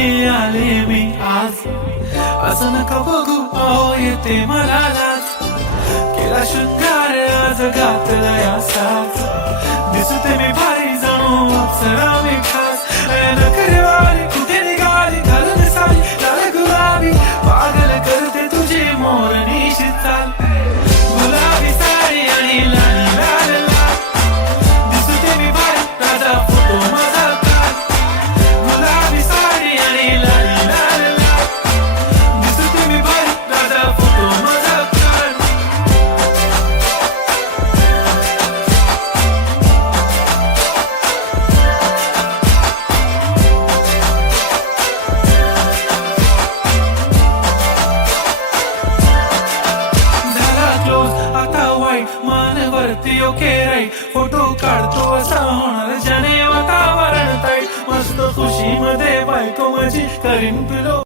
नवीन आले मी आज, असं नका बघू अहो येते मला लाज. केला शृंगार आज घातला या साज, दिसते मी भारी जणू अप्सरा मी खास. नखरेवारी कुठे निघाली घालून साडी लाल गुलाबी, पागल करते तुझी मोरणीशी चाल. गुलाबी साडी आणि लाल लाल लाल, दिसते मी भारी राजा फोटो माझा काढ. गुलाबी साडी आणि लाल लाल लाल, दिसते मी भारी राजा फोटो माझा काढ. आता वाईट मानवरती ओके राईट, फोटो काढतो असा होणार ज्याने वातावरण ताईट. मस्त खुशी मध्ये बायको माझी करीन पिलो.